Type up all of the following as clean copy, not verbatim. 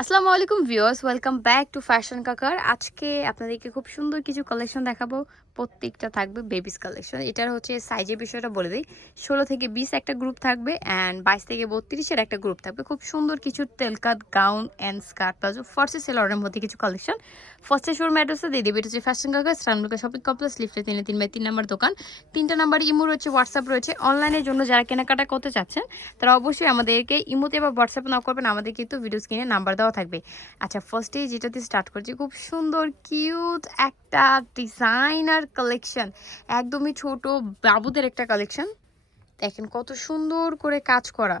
আসসালামু আলাইকুম viewers, welcome back to fashion কাকার। আজকে আপনাদেরকে খুব সুন্দর কিছু কালেকশন দেখাবো। প্রত্যেকটা থাকবে বেবিস কালেকশন। এটার হচ্ছে সাইজের বিষয়টা বলে দিই। 16 থেকে 20 একটা গ্রুপ থাকবে অ্যান্ড 22 থেকে 32-এর একটা গ্রুপ থাকবে। খুব সুন্দর কিছু তেলকাত গাউন অ্যান্ড স্কার্ট প্লাজো ফর্সি সেলরের মধ্যে কিছু কালেকশন। ফার্স্টে শোরুম অ্যাড্রেসে দিয়ে দেবে, এটা হচ্ছে ফ্যাশন কাকার, ইসলামলুকা শপিং কমপ্লেক্স, লিফটে 3 নাম্বার দোকান। 3টা নাম্বার ইমো রয়েছে, হোয়াটসঅ্যাপ রয়েছে। অনলাইনের জন্য যারা কেনাকাটা করতে চাচ্ছেন তারা অবশ্যই আমাদেরকে ইমোতে বা হোয়াটসঅ্যাপে না করবেন, আমাদের কিন্তু ভিডিও স্ক্রিনে নাম্বার দেওয়া থাকবে। আচ্ছা, ফার্স্টে যেটা দিয়ে স্টার্ট করছি, খুব সুন্দর কিউট একটা ডিজাইনার কালেকশন, একদমই ছোট বাবুদের একটা কালেকশন। দেখেন কত সুন্দর করে কাজ করা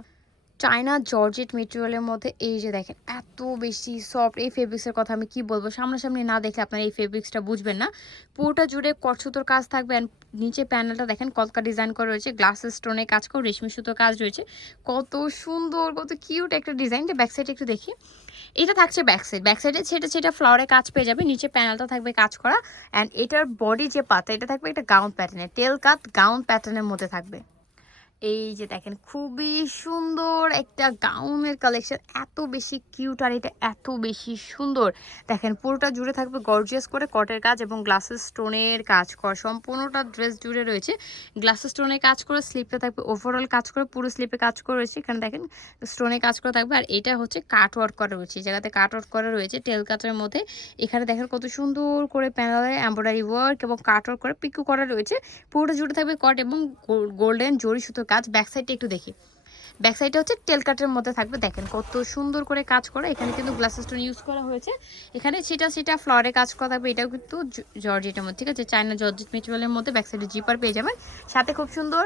চায়না জর্জেট মেটেরিয়ালের মধ্যে। এই যে দেখেন এত বেশি সফট এই ফেব্রিক্সের কথা আমি কি বলবো, সামনাসামনি না দেখলে আপনারা এই ফেব্রিক্সটা বুঝবেন না। পুরোটা জুড়ে কটসুতোর কাজ থাকবে অ্যান্ড নিচে প্যানেলটা দেখেন কলকা ডিজাইন করা রয়েছে, গ্লাস স্টোনে কাজ করা, রেশমি সুতোর কাজ রয়েছে। কত সুন্দর, কত কিউট একটা ডিজাইন। ব্যাক সাইড একটু দেখি, এটা থাকছে ব্যাক সাইডে ছেটে ছেটে ফ্লাওয়ারে কাজ পেয়ে যাবে, নিচে প্যানেলটা থাকবে কাজ করা অ্যান্ড এটার বডি যে পাতা এটা থাকবে একটা গাউন প্যাটার্নের, টেল কাট গাউন প্যাটার্নের মধ্যে থাকবে। এই যে দেখেন খুবই সুন্দর একটা গাউনের কালেকশন, এত বেশি কিউট আর এটা এত বেশি সুন্দর। দেখেন পুরোটা জুড়ে থাকবে গর্জিয়াস করে কটের কাজ এবং গ্লাসেস স্টোনের কাজ করা, সম্পূর্ণটা ড্রেস জুড়ে রয়েছে গ্লাসেস স্টোনের কাজ করে। স্লিপটা থাকবে ওভারঅল কাজ করে, পুরো স্লিপে কাজ করে রয়েছে, এখানে দেখেন স্টোনের কাজ করা থাকবে। আর এটা হচ্ছে কাট ওয়ার্ক করা রয়েছে, এই জায়গাতে কাট ওয়ার্ক করা রয়েছে টেল কাটের মধ্যে। এখানে দেখেন কত সুন্দর করে প্যানেলে এমব্রয়ডারি ওয়ার্ক এবং কাট ওয়ার্ক করে পিকু করা রয়েছে। পুরোটা জুড়ে থাকবে কট এবং গোল্ডেন জরি সুতোর কাজ। ব্যাক সাইডটা একটু দেখি, ব্যাক সাইডটা হচ্ছে টেল কাটের মধ্যে থাকবে। দেখেন কত সুন্দর করে কাজ করা, এখানে কিন্তু গ্লাস স্টোন ইউজ করা হয়েছে। এখানে সেটা ফ্লোরে কাজ করা থাকবে, এটাও কিন্তু জর্জেটের মধ্যে, ঠিক আছে, চায়না জর্জেট মেটেরিয়ালের মধ্যে। ব্যাক সাইডে জিপার পেয়ে যাবেন, সাথে খুব সুন্দর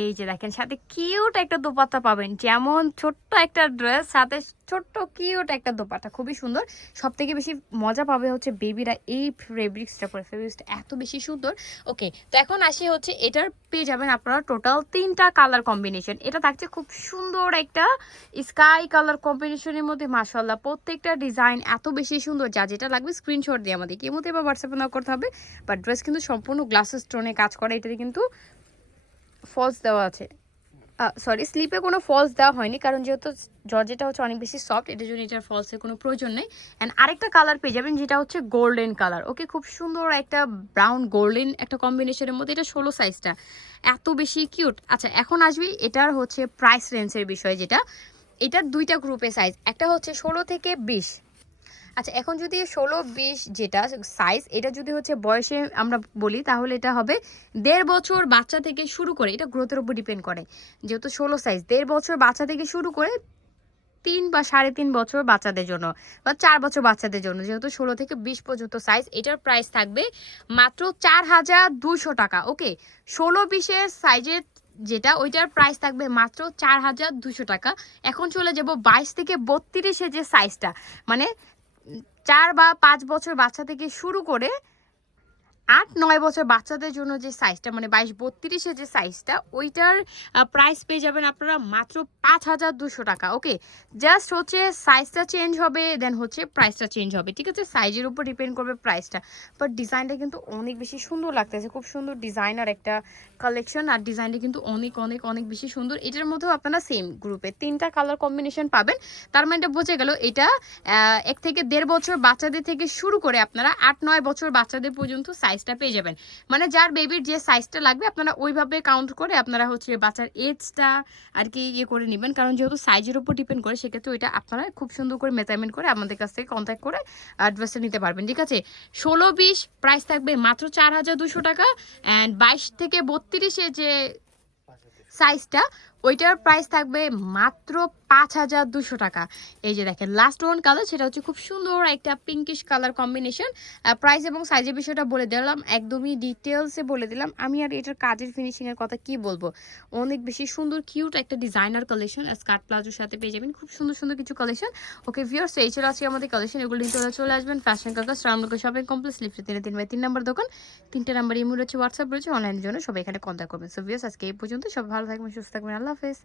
এই যে দেখেন সাথে কিউট একটা দোপাট্টা পাবেন। যেমন ছোট্ট একটা ড্রেস, সাথে ছোট্ট কিউট একটা দোপাট্টা, খুবই সুন্দর। সব থেকে বেশি মজা পাবে হচ্ছে বেবিরা এই ফেব্রিক্সটা পরে, ফেব্রিক্সটা এত বেশি সুন্দর। ওকে, তো এখন আসি হচ্ছে এটার পেয়ে যাবেন আপনারা টোটাল 3টা কালার কম্বিনেশন। এটা থাকছে খুব সুন্দর একটা স্কাই কালার কম্বিনেশনের মধ্যে। মাশাআল্লাহ, প্রত্যেকটা ডিজাইন এত বেশি সুন্দর, যা যেটা লাগবে স্ক্রিনশট দিয়ে আমাদের কেমোতে বা হোয়াটসঅ্যাপে না করতে হবে। বাট ড্রেস কিন্তু সম্পূর্ণ গ্লাসেস স্টোনে কাজ করে, এটাতে কিন্তু ফলস দেওয়া আছে, সরি স্লিপে কোনো ফলস দেওয়া হয়নি, কারণ যেহেতু জর্জেটা হচ্ছে অনেক বেশি সফট, এটার জন্য এটার ফলসের কোনো প্রয়োজন নেই। অ্যান্ড আরেকটা কালার পেয়ে যাবেন যেটা হচ্ছে গোল্ডেন কালার। ওকে, খুব সুন্দর একটা ব্রাউন গোল্ডেন একটা কম্বিনেশনের মধ্যে, এটা 16 সাইজটা, এত বেশি কিউট। আচ্ছা, এখন আসবি এটার হচ্ছে প্রাইস রেঞ্জের বিষয়, যেটা এটার 2টা গ্রুপে সাইজ, একটা হচ্ছে 16 থেকে 20। আচ্ছা, এখন যদি 16-20 যেটা সাইজ, এটা যদি হচ্ছে বয়সে আমরা বলি তাহলে এটা হবে 1.5 বছর বাচ্চা থেকে শুরু করে, এটা গ্রোথের উপর ডিপেন্ড করে। যেহেতু 16 সাইজ, 1.5 বছর বাচ্চা থেকে শুরু করে 3 বা 3.5 বছর বাচ্চাদের জন্য বা 4 বছর বাচ্চাদের জন্য, যেহেতু 16 থেকে 20 পর্যন্ত সাইজ। এটার প্রাইস থাকবে মাত্র 4200 টাকা। ওকে, 16-20-এর সাইজের যেটা, ওইটার প্রাইস থাকবে মাত্র 4200 টাকা। এখন চলে যাব 22 থেকে 32-এর যে সাইজটা, মানে 4 বা 5 বছর বাচ্চা থেকে শুরু করে 8-9 বছর বাচ্চাদের জন্য যে সাইজটা, মানে 22-32-এর যে সাইজটা, ওইটার প্রাইস পেয়ে যাবেন আপনারা মাত্র 5200 টাকা। ওকে, জাস্ট হচ্ছে সাইজটা চেঞ্জ হবে, দেন হচ্ছে প্রাইসটা চেঞ্জ হবে, ঠিক আছে, সাইজের উপর ডিপেন্ড করবে প্রাইসটা। বাট ডিজাইনটা কিন্তু অনেক বেশি সুন্দর লাগতেছে, খুব সুন্দর ডিজাইনার একটা কালেকশন। আর ডিজাইনটা কিন্তু অনেক অনেক অনেক বেশি সুন্দর। এটার মধ্যেও আপনারা সেম গ্রুপে 3টা কালার কম্বিনেশন পাবেন। তার মানে বোঝা গেল এটা 1 থেকে 1.5 বছর বাচ্চাদের থেকে শুরু করে আপনারা 8-9 বছর বাচ্চাদের পর্যন্ত সাইজটা পেয়ে যাবেন। মানে যার বেবির যে সাইজটা লাগবে আপনারা ওইভাবে কাউন্ট করে আপনারা হচ্ছে বাচ্চার এজটা আর কি ইয়ে করে নেবেন, কারণ যেহেতু সাইজের উপর ডিপেন্ড করে, সেক্ষেত্রে ওইটা আপনারা খুব সুন্দর করে মেজারমেন্ট করে আমাদের কাছ থেকে কন্ট্যাক্ট করে ড্রেসটা নিতে পারবেন, ঠিক আছে। 16-20 প্রাইস থাকবে মাত্র 4200 টাকা অ্যান্ড 22 থেকে 32-এর যে সাইজটা, ওইটার প্রাইস থাকবে মাত্র 5200 টাকা। এই যে দেখেন লাস্ট ওয়ান কালার, সেটা হচ্ছে খুব সুন্দর একটা পিঙ্কিশ কালার কম্বিনেশন। প্রাইস এবং সাইজের বিষয়টা বলে দিলাম, একদমই ডিটেলসে বলে দিলাম। আমি আর এটার কাজের ফিনিশিং এর কথা কি বলবো, অনেক বেশি সুন্দর কিউট একটা ডিজাইনার কালেকশন। স্কার্ট প্লাজোর সাথে পেয়ে যাবেন খুব সুন্দর সুন্দর কিছু কালেকশন। ওকে ভিউয়ার্স, এই ছিল আজকে আমাদের কালেকশন। এগুলো নিতে হলে চলে আসবেন ফ্যাশন কাকা, শ্রামনগর শপিং কমপ্লেক্স, লিফটে 3 নাম্বার দোকান। 3টে নাম্বার ইমো রয়েছে, হোয়াটসঅ্যাপ রয়েছে, অনলাইনের জন্য সবাই এখানে কন্ট্যাক্ট করবেন। সো ভিউয়ার্স, আজকে এই পর্যন্ত, সব ভালো থাকবেন, সুস্থ থাকবেন, আল্লাহ হাফেজ।